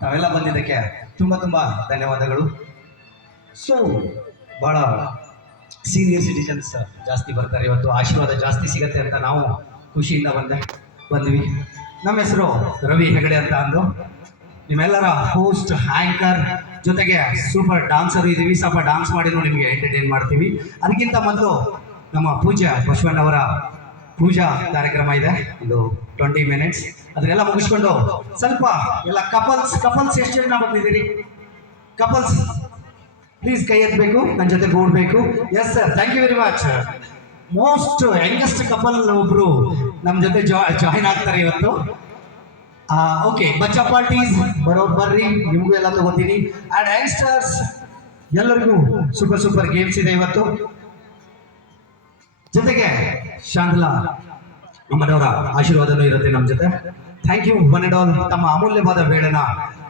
ತಾವೆಲ್ಲ ಬಂದಿದ್ದಕ್ಕೆ ತುಂಬ ತುಂಬ ಧನ್ಯವಾದಗಳು. ಸೊ ಭಾಳ ಸೀನಿಯರ್ ಸಿಟಿಜನ್ಸ್ ಜಾಸ್ತಿ ಬರ್ತಾರೆ ಇವತ್ತು, ಆಶೀರ್ವಾದ ಜಾಸ್ತಿ ಸಿಗತ್ತೆ ಅಂತ ನಾವು ಖುಷಿಯಿಂದ ಬಂದ್ವಿ. ನಮ್ಮ ಹೆಸರು ರವಿ ಹೆಗಡೆ ಅಂತ ಅಂದು, ನಿಮ್ಮೆಲ್ಲರ ಹೋಸ್ಟ್ ಆ್ಯಂಕರ್ ಜೊತೆಗೆ ಸೂಪರ್ ಡಾನ್ಸರು ಇದ್ದೀವಿ. ಸ್ವಲ್ಪ ಡಾನ್ಸ್ ಮಾಡಿದ್ರು ನಿಮಗೆ ಎಂಟರ್ಟೈನ್ ಮಾಡ್ತೀವಿ. ಅದಕ್ಕಿಂತ ಮೊದಲು ನಮ್ಮ ಪೂಜಾ ಬಸವಣ್ಣವರ ಪೂಜಾ ಕಾರ್ಯಕ್ರಮ ಇದೆ, ಒಂದು 20 ಮಿನಿಟ್ಸ್. ಅದನ್ನೆಲ್ಲ ಮುಗಿಸ್ಕೊಂಡು ಸ್ವಲ್ಪ ಎಲ್ಲ ಕಪಲ್ಸ್ ಎಷ್ಟು ಜನ ಬಂದಿದ್ದೀರಿ? ಕಪಲ್ಸ್ ಪ್ಲೀಸ್ ಕೈ ಎತ್ತಬೇಕು, ನನ್ನ ಜೊತೆ ಕೂಡಬೇಕು. Yes sir, thank you very much. Most youngest couple ಒಬ್ರು ನಮ್ಮ ಜೊತೆ ಜಾಯಿನ್ ಆಗ್ತಾರೆ ಇವತ್ತು. ಓಕೆ, ಬಚ್ಚಾ ಪಾರ್ಟೀಸ್ ಬರ್ರಿ, ನಿಮಗೂ ಎಲ್ಲ ತಗೋತೀನಿ. ಆ್ಯಂಡ್ ಯಂಗ್ಸ್ಟರ್ಸ್ ಎಲ್ಲರಿಗೂ ಸೂಪರ್ ಗೇಮ್ಸ್ ಇದೆ ಇವತ್ತು. ಜೊತೆಗೆ ಶಾಂತಲಾ ಅಮ್ಮನವರ ಆಶೀರ್ವಾದನೂ ಇರುತ್ತೆ ನಮ್ಮ ಜೊತೆ. Thank you one and all. ತಮ್ಮ ಅಮೂಲ್ಯವಾದ ವೇಳೆನ